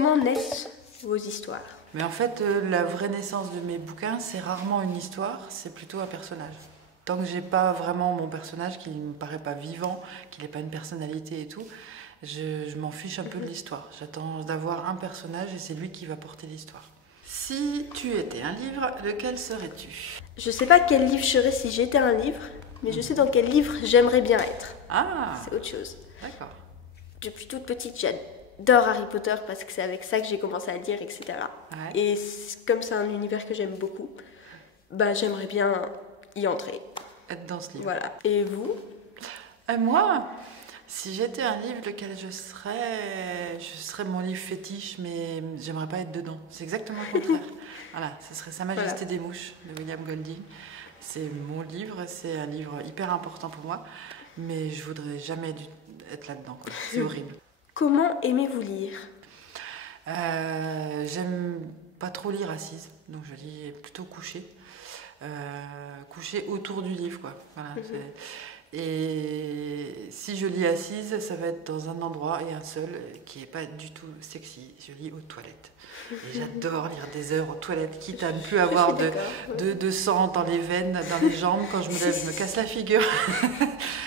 Comment naissent vos histoires? Mais en fait, la vraie naissance de mes bouquins, c'est rarement une histoire, c'est plutôt un personnage. Tant que j'ai pas vraiment mon personnage qui me paraît pas vivant, qu'il n'ait pas une personnalité et tout, je m'en fiche un peu de l'histoire. J'attends d'avoir un personnage et c'est lui qui va porter l'histoire. Si tu étais un livre, lequel serais-tu? Je sais pas quel livre je serais si j'étais un livre, mais je sais dans quel livre j'aimerais bien être. Ah, C'est autre chose. d'accord. Depuis toute petite, j'adore Harry Potter parce que c'est avec ça que j'ai commencé à lire, etc. Ouais. Et comme c'est un univers que j'aime beaucoup, bah j'aimerais bien y entrer. Être dans ce livre. Voilà. Et vous? Moi, si j'étais un livre, lequel je serais mon livre fétiche, mais j'aimerais pas être dedans. C'est exactement le contraire. Voilà, ce serait Sa Majesté des Mouches de William Golding. C'est mon livre, c'est un livre hyper important pour moi, mais je voudrais jamais être là-dedans, quoi. C'est horrible. Comment aimez-vous lire? J'aime pas trop lire assise, donc je lis plutôt couchée. Couchée autour du livre, quoi. Voilà, et si je lis assise, ça va être dans un endroit et un seul qui n'est pas du tout sexy. Je lis aux toilettes. Et j'adore lire des heures aux toilettes, quitte à ne plus avoir de sang dans les veines, dans les jambes. Quand je me lève, je me casse la figure.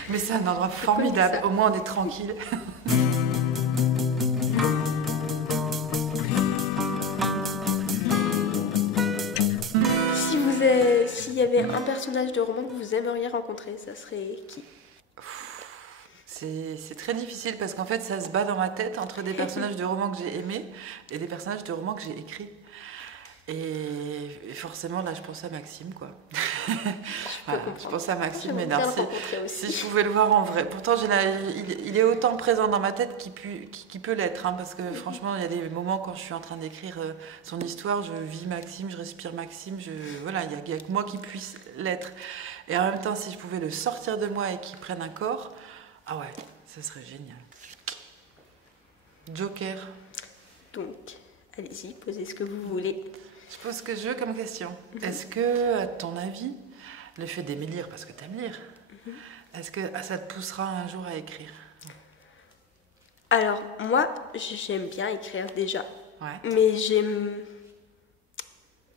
Mais c'est un endroit formidable. Au moins, on est tranquille. S'il y avait un personnage de roman que vous aimeriez rencontrer, ça serait qui? C'est très difficile parce qu'en fait, ça se bat dans ma tête entre des personnages de romans que j'ai aimés et des personnages de romans que j'ai écrits. Et forcément, là, je pense à Maxime, quoi. Voilà, je pense à Maxime Ménard. Si je pouvais le voir en vrai. Pourtant, il est autant présent dans ma tête qu'il peut l'être. Hein, parce que franchement, il y a des moments quand je suis en train d'écrire son histoire, je vis Maxime, je respire Maxime. Voilà, il n'y a que moi qui puisse l'être. Et en même temps, si je pouvais le sortir de moi et qu'il prenne un corps, ah ouais, ce serait génial. Joker. Donc, allez-y, posez ce que vous voulez. Je pose ce que je veux comme question. Est-ce que, à ton avis, le fait d'aimer lire, parce que tu aimes lire, est-ce que ça te poussera un jour à écrire? Alors, moi, j'aime bien écrire déjà. Ouais. Mais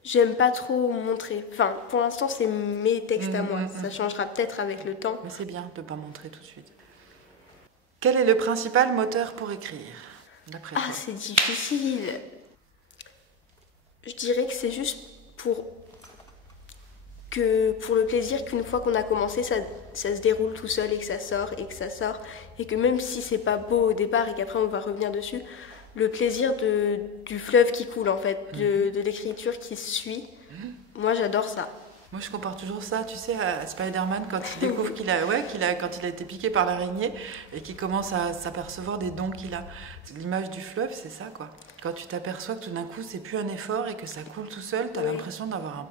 j'aime pas trop montrer. Enfin, pour l'instant, c'est mes textes à moi. Ça changera peut-être avec le temps. Mais c'est bien de ne pas montrer tout de suite. Quel est le principal moteur pour écrire, d'après toi? C'est difficile. Je dirais que c'est juste pour le plaisir qu'une fois qu'on a commencé, ça se déroule tout seul et que ça sort et que ça sort. Et que même si c'est pas beau au départ et qu'après on va revenir dessus, le plaisir du fleuve qui coule en fait, de l'écriture qui suit, moi j'adore ça. Moi, je compare toujours ça, tu sais, à Spider-Man quand il découvre quand il a été piqué par l'araignée et qu'il commence à s'apercevoir des dons qu'il a. L'image du fleuve, c'est ça, quoi. Quand tu t'aperçois que tout d'un coup, c'est plus un effort et que ça coule tout seul, t'as l'impression d'avoir un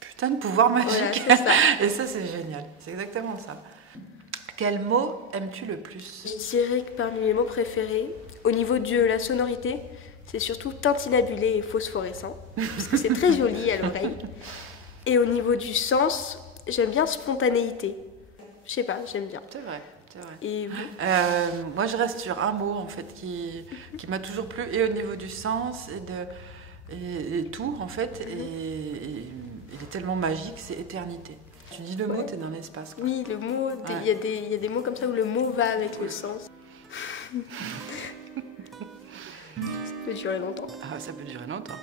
putain de pouvoir magique. Voilà, c'est ça. Et ça, c'est génial. C'est exactement ça. Quel mot aimes-tu le plus? Je dirais que parmi mes mots préférés, au niveau de la sonorité, c'est surtout tintinabulé et phosphorescent, parce que c'est très joli à l'oreille. Et au niveau du sens, j'aime bien spontanéité. Je sais pas, j'aime bien. C'est vrai, c'est vrai. Et vous? Moi, je reste sur un mot, en fait, qui m'a toujours plu, et au niveau du sens, et tout, en fait, et il est tellement magique, c'est éternité. Tu dis le mot, t'es dans l'espace, quoi. Oui, le mot, il y a des mots comme ça où le mot va avec le sens. Ça peut durer longtemps. Ah, ça peut durer longtemps.